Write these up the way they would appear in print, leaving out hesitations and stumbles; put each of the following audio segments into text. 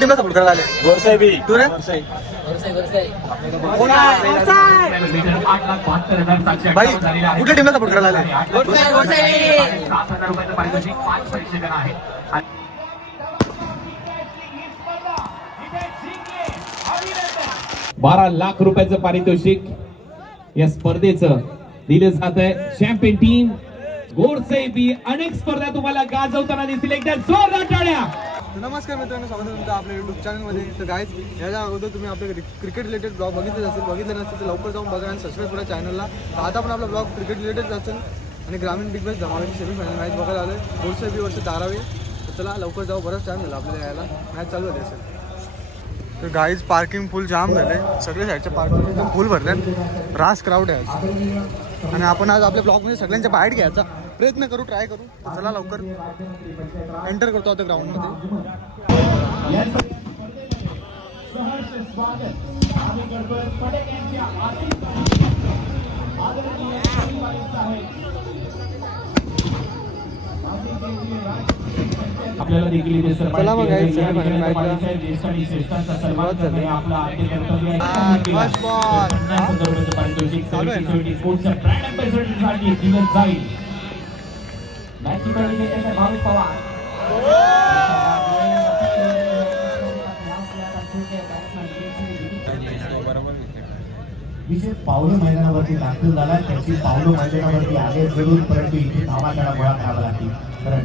टीमला सपोर्ट करायला आले? गोरसाहेबी. तू रे? भाई कुठल्या टीमला सपोर्ट करायला आले? 12 लाख रुपयाचं पारितोषिक या स्पर्धेचं दिलं जात आहे. चॅम्पियन टीम गोरसाहेबी. अनेक स्पर्धा तुम्हाला गाजवताना दिसतील. एकदा जोरदार टाळ्या. नमस्कार मित्रांनो, स्वागत आहे तुमचं आपल्या युट्यूब चॅनलमध्ये. तर गाईज याच्या अगोदर तुम्ही आपल्या क्रिकेट रिलेटेड ब्लॉग बघितले नसतील तर लवकर जाऊन बघा आणि सबस्क्राईब करा चॅनलला. आता पण आपला ब्लॉग क्रिकेट रिलेटेड असेल आणि ग्रामीण बिग बॅश धमाकाची सेमीफायनल मॅच बघायला आलो आहे. गोरसाहेबी वर्ष 12वे. तर चला लवकर जाऊ, बरंच टाईम झाला आपल्याला यायला. मॅच चालू होते असेल. तर गाईज पार्किंग फुल जाम झाले. सगळे साईडच्या पार्किंग फुल भरले. रास क्राऊड आहे आज. आणि आपण आज आपल्या ब्लॉगमध्ये सगळ्यांच्या बाहेर घ्यायचा प्रयत्न करू, ट्राय करू. तर चला लवकर एंटर करतो आता ग्राउंडमध्ये. आपल्याला देखील इथे चला मग गाईज विशेष पावलं मैदानावरती दाखल झाला. त्याची पावलं मैदानावरती आले जरूर, परंतु इथे धावा त्याला गोळा करावा लागतील. कारण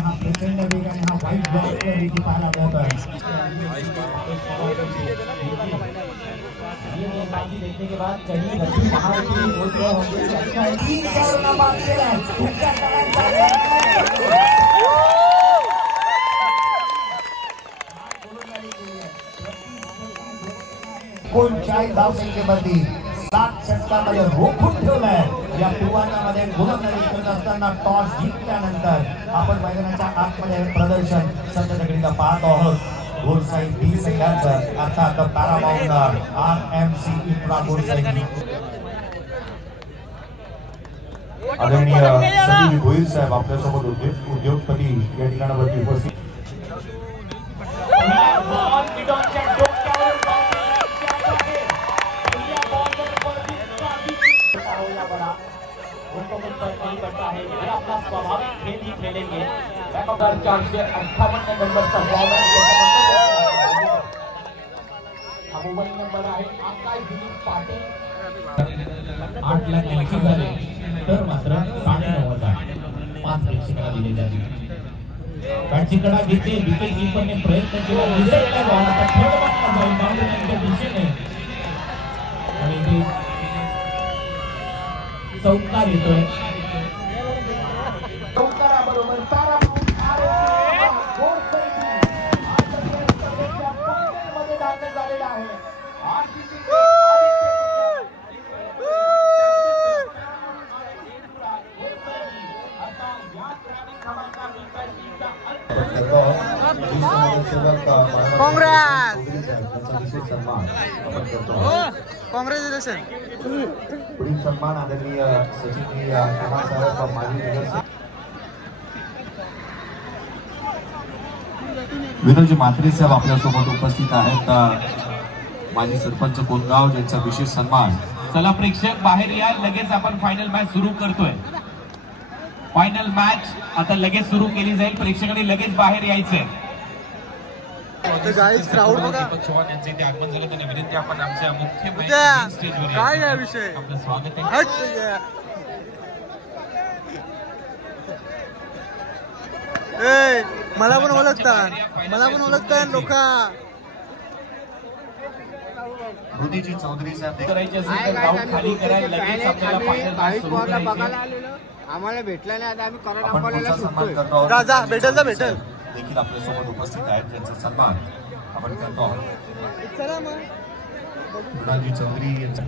हा प्रचंड वेगाने हा वाईट बॉल इथे पाहायला मिळत आहे. देखने के बाद कहीं कोणत्याही धावसंख्येवरती 7 षटकांमध्ये रोखून ठेवलाय. या पुवानामध्ये गोलंदाजी करत असताना टॉस जिंकल्यानंतर आपण मैदानाच्या आतमध्ये प्रदर्शन सध्या पाहत आहोत. गोरसाहेबी संघाचं अर्थात पॅरामाउंट RMC इन्फ्रा गोरसाहेबी. आदरणीय संदीप भोईर साहेब आपल्यासोबत उद्योगपती या ठिकाणावरती उपस्थित. अपना स्वाभाविक खेल ही खेलेंगे. 458 नंबरचा बॉल आहे. हा मोबाईल नंबर आहे. आकाश दिलीप पाटील. 8 लाख इलेक्शन झाले तर मात्र 9.5 प्रेक्षकांना दिले जातील. बॅटची कडा घेतली. विकेट कीपरने प्रयत्न केला. दिशेने आणि ते चौकार येतोय. चौकाराबरोबर मध्ये दाखल झालेला आहे. कॉंग्रॅच्युलेशन. पुढील सन्मान आदरणीय सचिन साहेब माजी नगरसेवक विनोदजी म्हात्रे साहेब आपल्यासोबत उपस्थित आहेत. माजी सरपंच कोणगाव यांचा विशेष सन्मान. चला प्रेक्षक बाहेर या. लगेच आपण फायनल मॅच सुरू करतोय. फायनल मॅच आता लगेच सुरू केली जाईल. प्रेक्षकांनी लगेच बाहेर यायचंय. क्राऊड बघा. चव्हाण यांचे इथे आगमन झालं. त्यांना विनंती आपण आमच्या मुख्य स्टेजवर काय आहे विषय. आपलं स्वागत आहे. मला पण ओळखतात लोक. मोदीजी चौधरी साहेब करायचे असेल तर ग्राउंड खाली करा. लगेच आपल्याला फायनल मॅच सुरू करायची. आम्हाला भेटला नाही. आता आम्ही भेटेल देखील आपल्यासोबत उपस्थित आहेत. त्यांचा सन्मान आपण करतो आहोत. चौधरी यांचा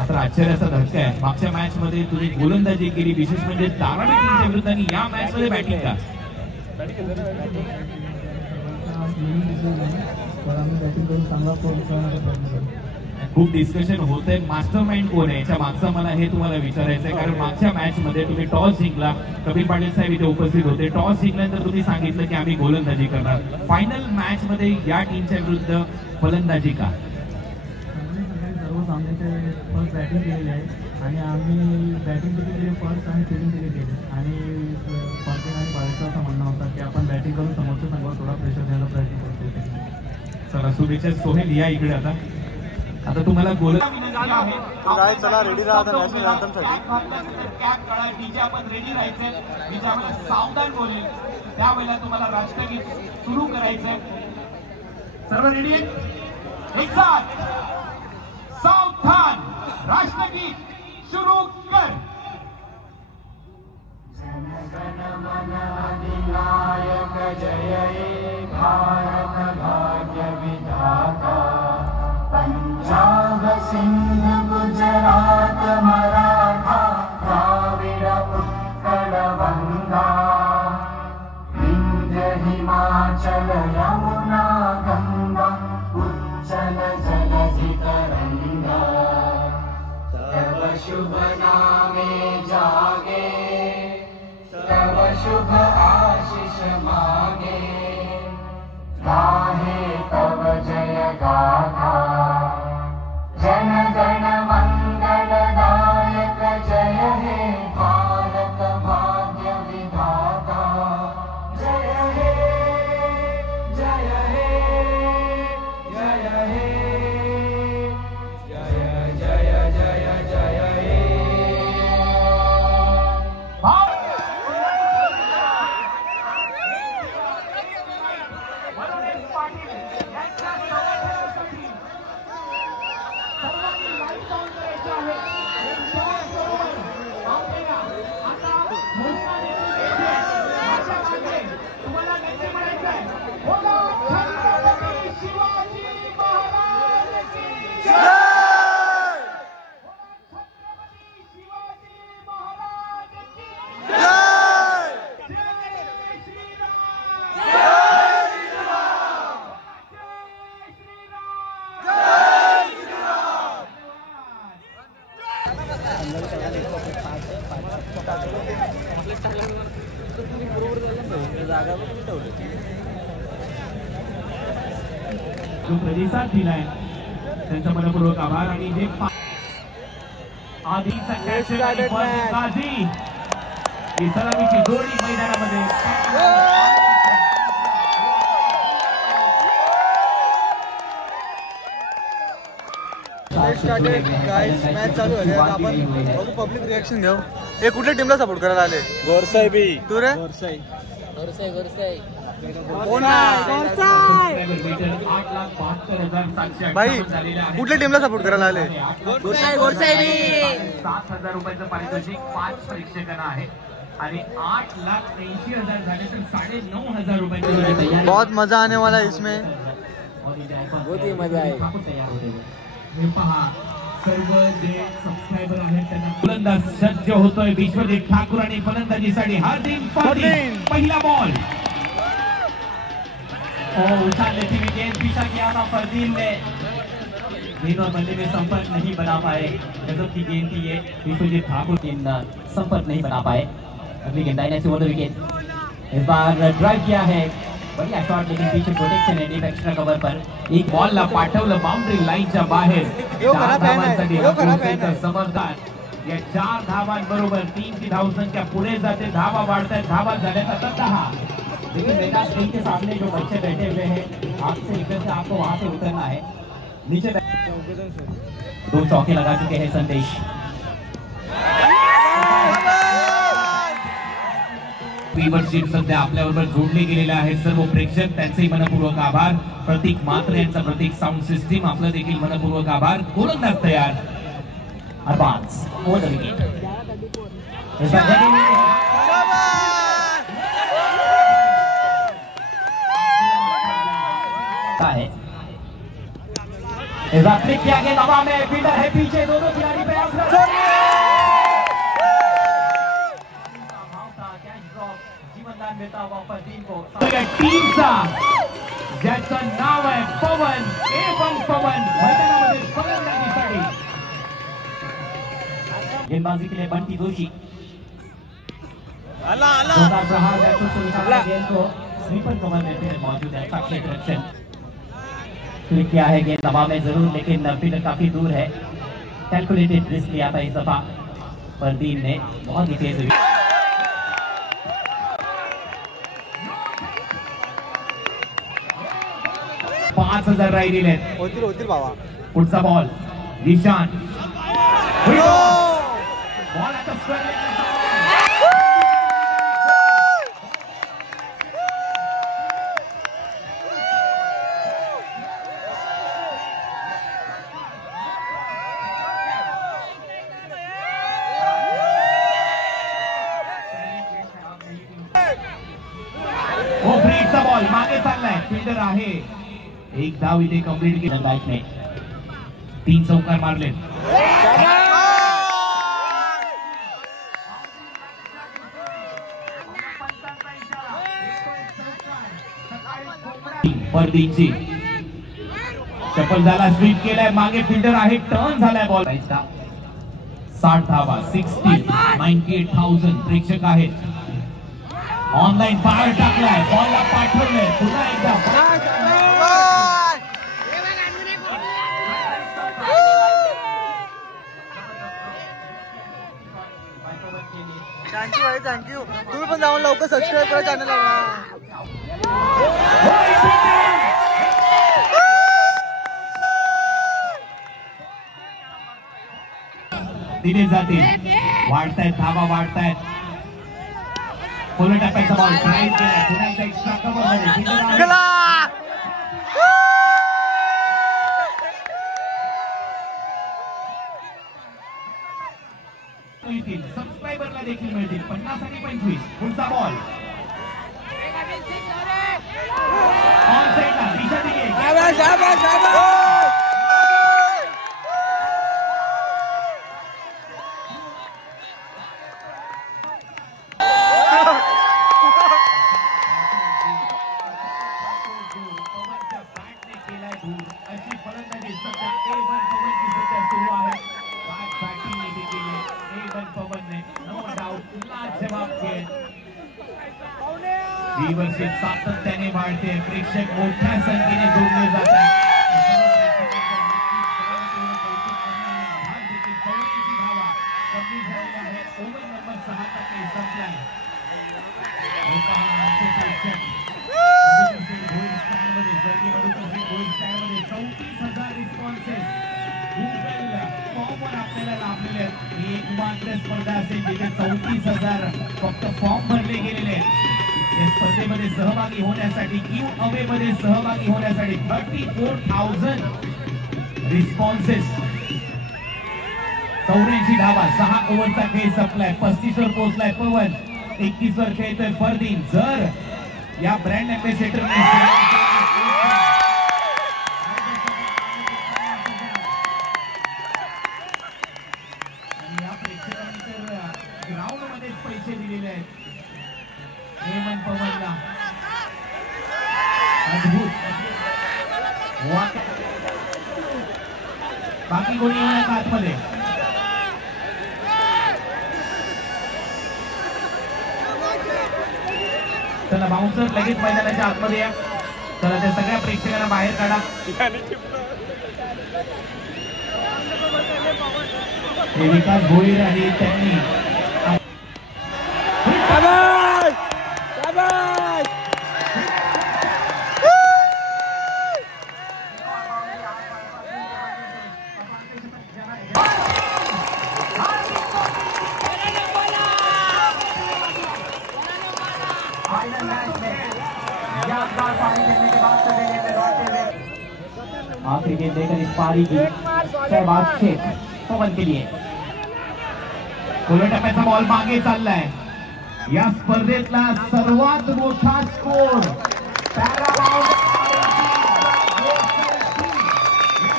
आता आश्चर्याचा धक्का आहे. मागच्या मॅच मध्ये तुम्ही गोलंदाजी केली, विशेष म्हणजे तारावी टीमच्या विरुद्ध, आणि या मॅच मध्ये बॅटिंग का? खूप डिस्कशन होतंय, मास्टरमाइंड कोण आहे याच्या मागचं मला हे तुम्हाला विचारायचं आहे. कारण मागच्या मॅच मध्ये तुम्ही टॉस जिंकला, कपिल पाटील साहेब इथे उपस्थित होते. टॉस जिंकल्यानंतर तुम्ही सांगितलं की आम्ही गोलंदाजी करणार. फायनल मॅच मध्ये या टीमच्या विरुद्ध फलंदाजी का? सर्व सामन्याचे फर्स्ट बॅटिंग केलेली आहे आणि आम्ही बॅटिंग देखील केली फर्स्ट आणि फिल्डिंग देखील केली आणि कॉन्फिडन्स आणि बाळाचं असं म्हणणं होतं की आपण बॅटिंग करून समोरच्या संघावर थोडा प्रेशर द्यायला प्रयत्न करतो. चला शुभेच्छा. सोहेल या इकडे. आता तुम्हाला गोल काय चला रेडी राहा आता नॅशनल अँथमसाठी. कॅप काढा, डीजे आपण रेडी राहायचंय. डीजे आपण सावधान बोलेल त्यावेळेला तुम्हाला राष्ट्रगीत सुरू करायचंय. सर्व रेडी आहेत? एक साथ सावधान, राष्ट्रगीत सुरू कर. जनगण मन अधिनायक जय हे भारत भाग्य विधाता. पंजाब सिंध गुजरात मराठा द्राविड उत्कल गंगा. विंध्य हिमाचल यमुना गंगा उच्चल जलधि तरंगा. तव शुभ नामे जागे, तव शुभ आशीष मागे. गाहे तव जय गाथा, जन गण मंगलदायक जय हे भारत भाग्य विधाता. जय हे जय हे जय हे जय जय जय जय हे. जो प्रतिसाद दिलाय त्यांचा मनपूर्वक आभार. आणि जे आधीचा कॅच काझी ही सलामीची जोडी मैदानामध्ये. गाइस मॅच चालू आहे. आपण बघू पब्लिक रिएक्शन घेऊ. हे कुठल्या टीमला सपोर्ट करायला आले? गोरसाई बी. तू रे? गोरसाई. भाई कुठल्या टीमला सपोर्ट करायला आले? 7,000 रुपयाचं पारितोषिक 5 प्रेक्षकांना आहे आणि 8,80,000 झाले तर 9,500 रुपये. बहुत मजा आने वाला है इसमें. बहुत ही मजा आहे. हे पहा सर्व जे सबस्क्रायबर आहेत त्यांना फलंदाज सज्ज होतोय. विश्वजित ठाकूर आणि फलंदाजीसाठी हार्दिक पाटील. पहिला बॉल उछाल लेती हुई गेंद पीछा किया था फरदीन ने. गेंद और बल्ले में संपर्क नहीं बना पाए. गजब की गेंद थी ये. विश्वजित ठाकुर संपर्क नहीं बना पाए. अगली गेंद डायनेक्स ओवर द विकेट. इस बार ड्राइव किया है, बढ़िया शॉट लेकिन पीछे प्रोटेक्शन है डीप एक्स्ट्रा कव्हर पर. एक बॉल ला पाठवलं बाउंड्री लाईनच्या बाहेर. 4 धावांसाठी समर्थन. या 4 धावांबरोबर टीमची धावसंख्या पुढे जाते. धावा वाढतात. धावा झाल्या आता 10. लेकिन बेटा स्क्रीन के सामने जो बच्चे बैठे हुए हैं, आपसे इधर से आपको वहां से उतरना है. नीचे 2 चौके लगा चुके हैं संदेश. व्यूअरशिप सध्या आपल्याबरोबर जोडले गेलेले आहेत सर्व प्रेक्षक. त्यांचे मनपूर्वक आभार. प्रतीक मात्र यांचा प्रतीक साऊंड सिस्टीम आपलं देखील मनपूर्वक आभार. गोलंदाज तयार. Arbaaz over the wicket. है रास्ते किया गया. दबा में फील्डर है पीछे. दोनों खिलाड़ी प्रयास कर रहे हैं. जीवनदान देता हुआ फरदीन को टीमचा ज्याचं नाव आहे पवन. A1 पवन मैदानामध्ये गेंदबाजी के लिए बंटी जोशी। जोरदार प्रहार बैटों से निकाला गेंद को स्वीपर कवर में फिर मौजूद है अच्छा क्षेत्र रक्षण। क्लिक किया है गेंद हवा में जरूर, लेकिन फील्डर काफी दूर है। कैलकुलेटेड रिस्क लिया था इस दफा परदीन ने, बहुत ही तेज। 5000 राहिलेले आहेत. होतील बाबा. पुढचा बॉल दिशान. बॉल आता स्क्वेअर. बॉल मागे चाललाय, फिल्डर आहे. एक धाव इथे कंप्लीट केलं बॅटने. 3 चौकार मारले. परदीची चपल झाला, स्वीप केलाय, मागे फिल्डर आहे, टर्न झालाय बॉल. 60 धावा, 60, 98,000 प्रेक्षक आहेत. ऑनलाईन पार टाकलाय, बॉलला पाठवलंय, पुन्हा एकदा थँक्यू भाई, थँक्यू. तुम्ही पण जाऊन लवकर सबस्क्राईब करा चॅनलला. दिले जातील. वाढतायत धावा, वाढतायत. पुन्हा टाकायचा बॉल ड्राईव्ह केलाय, पुन्हा एकदा एक्स्ट्रा कव्हर मध्ये मिळतील. सबस्क्रायबरला देखील मिळतील 50 आणि 25. पुढचा बॉल ऑन साईडला दिशा दिली. अशी फलंदाजी सध्या A1 पवनची सध्या सुरू आहे. बॅटिंग इथे केली A1 पवनने, नो डाऊट लाजवाब खेळ. व्ह्यूअरशिप सातत्याने वाढते, प्रेक्षक मोठ्या संख्येने जोडले जात आहेत. धावा कमी झालेल्या आहेत. ओव्हर नंबर 6 टक्के संपलाय. प्रेक्षक 34,000 रिस्पॉन्सेस फॉर्मवर आपल्याला लाभलेले आहेत. ही एकमात्र स्पर्धा असेल जिथे 34,000 फक्त फॉर्म भरले गेलेले आहेत. या स्पर्धेमध्ये सहभागी होण्यासाठी किंवा अवे मध्ये सहभागी होण्यासाठी 34,000 रिस्पॉन्सेस. 84 धावा, 6 ओव्हरचा खेळ संपलाय. 35 वर पोहोचलाय पवन, 31 वर खेळतोय फरदीन. जर या ब्रँड अँबॅसेडरने या प्रेक्षकांनी तर ग्राउंड मध्येच पैसे दिलेले आहेत हेमंत पवनला. अद्भुत. बाकी कोणी येणार आतमध्ये? चला बाउन्सर लगेच मैदानाच्या आतमध्ये या. चला त्या सगळ्या प्रेक्षकांना बाहेर काढा. हे विकास भोईर आणि त्यांनी आखिरी गेंद देकर इस पारी की शहबाज शेख पवन के लिए. पुढे टप्प्याचा बॉल मागे चाललाय. या स्पर्धेतला सर्वात मोठा स्कोर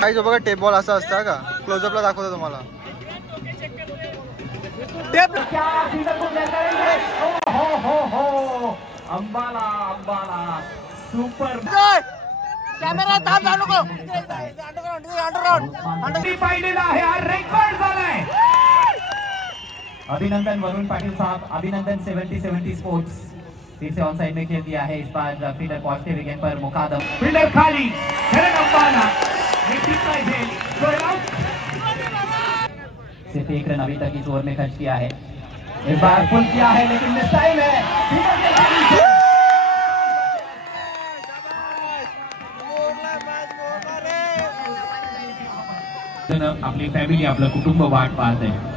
काही जो बघा टेप बॉल असा असता का, क्लोजअपला दाखवतो तुम्हाला. अंबाला अंबाला सुपर कॅमेरा थांब जाऊ नको. पाहिलेला आहे, हा रेकॉर्ड झालाय. अभिनंदन वरुण पाटिल साहब, अभिनंदन 70-70 स्पोर्ट्स फिर से ऑन साइड में खेल दिया है। इस बार फील्डर पॉजिटिव अगेन पर मुकादम, फील्डर खाली, करण अंबाला ये ठीक पाहिजे, थ्रो आउट। सिर्फ एक रन अभी तक इस ओवर में खर्च किया है, इस बार पुल किया है लेकिन मिस टाइम है। आपली फॅमिली, आपलं कुटुंब वाट पाहत आहे।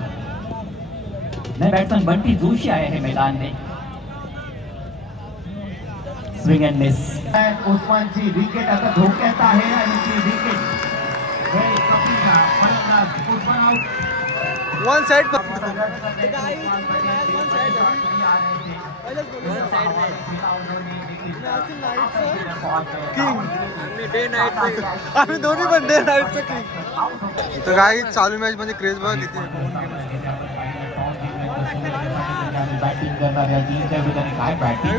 नए बैट्समैन बंटी जोशी आए हैं मैदान में, स्विंग एंड मिस। उस्मानची विकेट आता धोक्यात आहे आणि ती wicket Usman out. One side आम्ही दोन्ही पण डे नाईटचं किंग। तर काही चालू मॅच मध्ये क्रेज बघा किती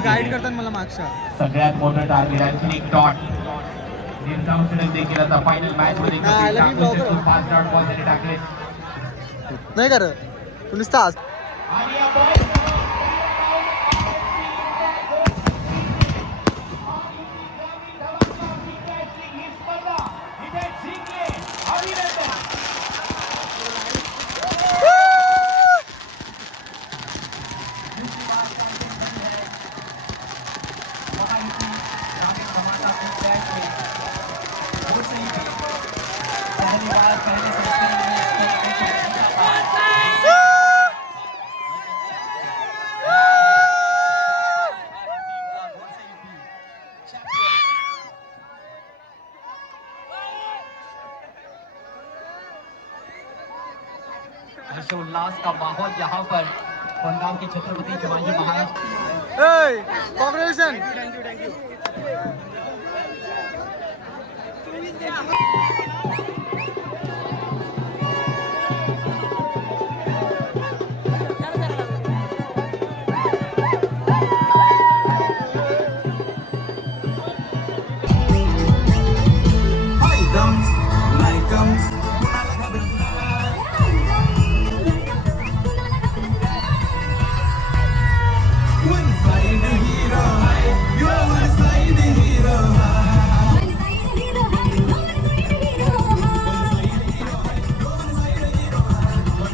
गाईड करतात मला मागच्या सगळ्यात मोठं टार्गेट आणखी एक डॉट देखील आता फायनल मॅच मध्ये 5 डॉट बॉल त्यांनी टाकले नाही कर नुसतं आज हर्षोल्लास का माहौल यहाँ पर पंजाब के छत्रपति शिवाजी महाराज। कॉन्ग्रेचुलेशन।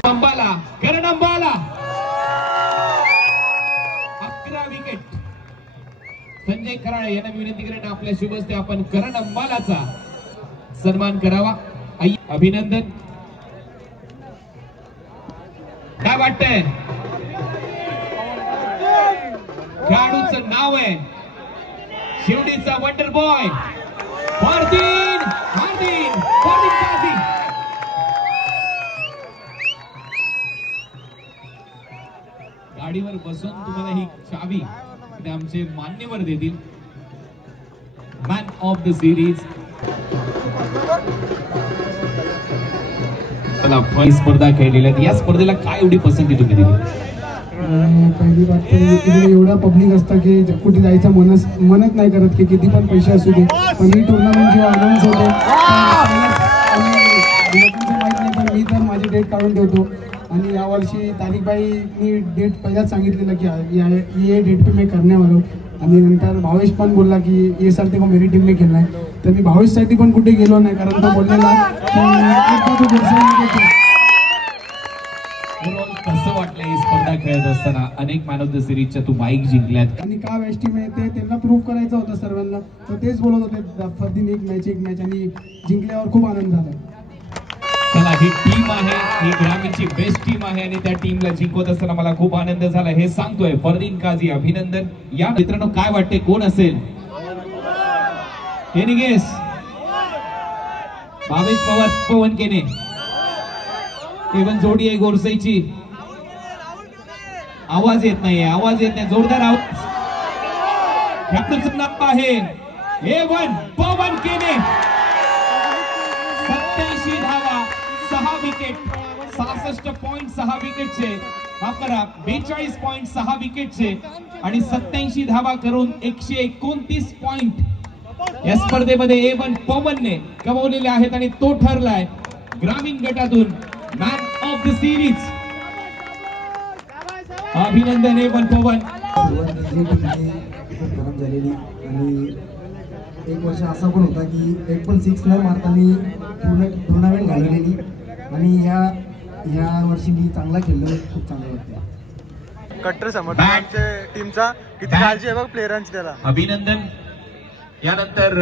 अंबाला, करण अंबाला 11 विकेट। संजय कराळे यांना विनंती करेन आपल्या शुभ हस्ते आपण करण अंबालाचा सन्मान करावा। अभिनंदन। काय वाटतंय? खेळाडूचं नाव आहे शिवडीचा वंडर बॉय फरदीन काझी। गाडीवर बसून तुम्हाला ही चावी ते आमचे मान्यवर देतील। मॅन ऑफ द सिरीज स्पर्धा खेळलेल्या या स्पर्धेला काय एवढी पसंती तुम्ही दिली? पहिली बात तर इकडे एवढा पब्लिक असतं की कुठे जायचं मनच नाही करत की किती पण पैसे असू दे, पण ही टुर्नामेंट जेव्हा अनाऊन्स होते माहीत नाही पण मी तर माझी डेट काढून ठेवतो आणि यावर्षी तारीखबाई मी डेट पहिलाच सांगितलेलं की ये डेट पे मैं करने वाला हूँ आणि नंतर भावेश पण बोलला की ये सर ते मेरी टीम में खेळणार, तर मी भावेशसाठी पण कुठे गेलो नाही कारण तो बोललेला की कसं वाटलं ही स्पर्धा खेळत असताना? अनेक मॅन ऑफ द सिरीजच्या तू बाईक जिंकल्यात आणि का वेस्ट टीम आहे ते त्यांना प्रूव्ह करायचं होतं सर्वांना, तर तेच बोलत होते फरदीन एक मॅच आणि जिंकल्यावर खूप आनंद झाला। चला ही टीम आहे, ही ग्रामीणची बेस्ट टीम आहे आणि त्या टीमला जिंकवत असताना मला खूप आनंद झाला हे सांगतोय फरदीन काझी। अभिनंदन। या मित्रांनो काय वाटते कोण असेल? Any guess? भावेश पवार, पवन केने, एवन जोडी आहे गोरसाईची। आवाज येत नाही जोरदार आवाज। खेळाडूचं नाव आहे एवन पवन केने। 87 धावा, 6 विकेट, 66.6 विकेटचे, माफ करा 42.6 विकेटचे आणि 87 धावा करून 129 पॉइंट या स्पर्धेमध्ये एवन पवनने कमवलेले आहेत आणि तो ठरलाय ग्रामीण गटातून मॅन ऑफ द सिरीज। अभिनंदन आहे वन पवन. खूप गरम झालेली आणि एक वर्ष असा पण होता की एक पण 6 न मारताना पूर्ण टुर्नामेंट घालवलेली आणि ह्या वर्षी मी चांगला खेळलो, खूप चांगलं वाटतं. कट्टर समर्थकांचे टीमचा किती काळजी आहे बघ प्लेयरांची त्याला. अभिनंदन. यानंतर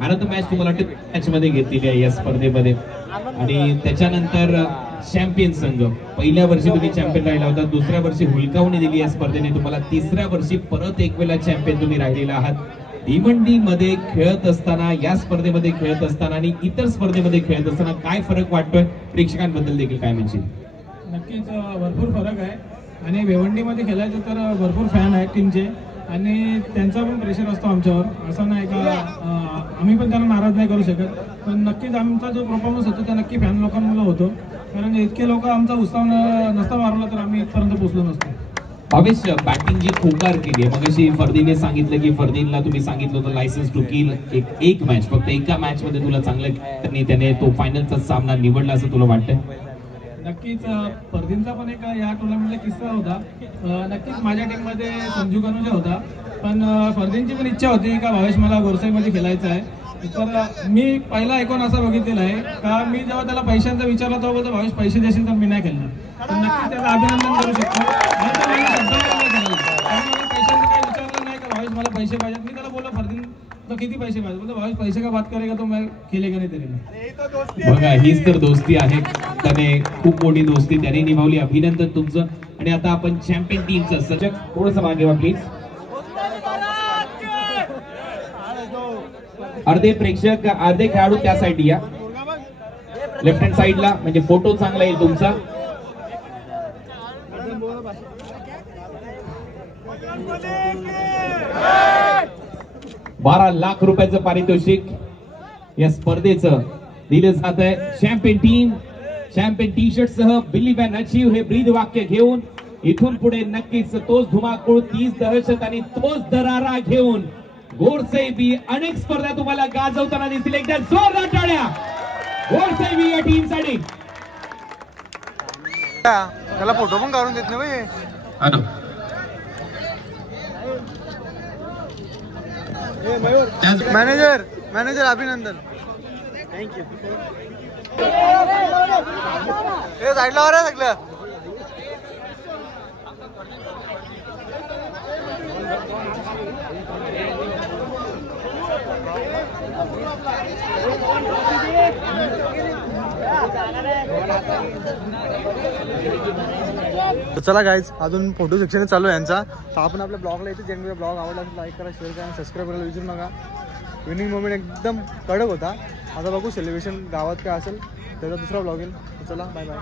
मॅन ऑफ द मॅच तुम्हाला वाटतं मॅच मध्ये घेतलेली आहे या स्पर्धेमध्ये आणि त्याच्यानंतर चॅम्पियन संघ. पहिल्या वर्षी तुम्ही चॅम्पियन राहिला होता, दुसऱ्या वर्षी हुलकावणी दिली या स्पर्धेने तुम्हाला, तिसऱ्या वर्षी परत एक वेळा चॅम्पियन तुम्ही राहिलेला आहात. भिवंडी मध्ये खेळत असताना, या स्पर्धेमध्ये खेळत असताना आणि इतर स्पर्धेमध्ये खेळत असताना काय फरक वाटतोय, प्रेक्षकांबद्दल देखील काय म्हणशील? नक्कीच भरपूर फरक आहे आणि भिवंडीमध्ये खेळायचं तर भरपूर फॅन आहेत टीमचे आणि त्यांचा पण प्रेशर असतो आमच्यावर. असं नाही का आम्ही पण त्यांना नाराज नाही करू शकत, पण नक्कीच आमचा जो परफॉर्मन्स होतो त्या नक्की फॅन लोकांमुळे होतो, कारण इतके लोक आमचा उत्साह नसता मारला तर आम्ही इथपर्यंत पोहोचलो नसतो. भावेश, बॅटिंग जी खोकार केली आहे, मग अशी फर्दीने सांगितलं की फर्दीनला तुम्ही सांगितलं होतं लायसन्स टू किल एक मॅच, फक्त एका मॅच मध्ये तुला चांगलं त्याने तो फायनलचा सामना निवडला असं तुला वाटतं? नक्कीच फर्दीनचा पण एक या टुर्नामेंटला किस्सा होता. नक्कीच माझ्या टीममध्ये संजू कनुजा होता, पण फर्दीनची पण इच्छा होती का भावेश मला गोरसाईमध्ये खेळायचं आहे. तर मी पहिला ऐकून असा बघितलेला आहे का मी जेव्हा त्याला पैशांचा विचारला तेव्हा बोलतो भावेश पैसे देशील तर मी नाही खेळणार. तर नक्कीच त्याचं अभिनंदन करू शकतो. पैशांचं काही विचारलं नाही का भावेश मला पैसे पाहिजेत. मी त्याला बोललो फर्दीन तो किती पैसे पाहिजे, बोलतो भावेश पैसे का बात करेगा तो मैं खेलेगा नाही तरी नाही. बघा, हीच तर दोस्ती आहे. त्याने खूप मोठी दोस्ती त्याने निभावली. अभिनंदन तुमचं. आणि आता आपण चॅम्पियन टीमचं सजग थोडंसं मागे वा प्लीज. अर्धे प्रेक्षक अर्धे खेळाडू त्या साईड या, लेफ्ट हँड साईडला, म्हणजे फोटो चांगला येईल तुमचा. ₹12 लाख पारितोषिक या स्पर्धेचं दिलं जात आहे. Champion team champion T shirt सह बिलीव्ह अँड अचीव्ह हे ब्रीद वाक्य घेऊन इथून पुढे नक्कीच तोच धुमाकूळ, तीच दहशत आणि तोच दरारा घेऊन गोरसैबी अनेक स्पर्धा तुम्हाला गाजवताना दिसतील. एकदा जोरदार टाळ्या गोरसैबी या टीम साठी. त्याला फोटो पण काढून देत नाही. मॅनेजर अभिनंदन. थँक्यू. हे साईडला वर आहे सगळं. चला गाईज, अजून फोटो सेक्शन चालू आहे यांचा. तर आपण आपल्या ब्लॉगला इथे ज्यांनी ब्लॉग आवडला तर लाईक करा, शेअर करा, सबस्क्राईब करायला विसरू नका. विनिंग मोमेंट एकदम कडक होता. आता बघू सेलिब्रेशन गावात काय असेल त्याचा दुसरा ब्लॉग येईल. चला बाय बाय.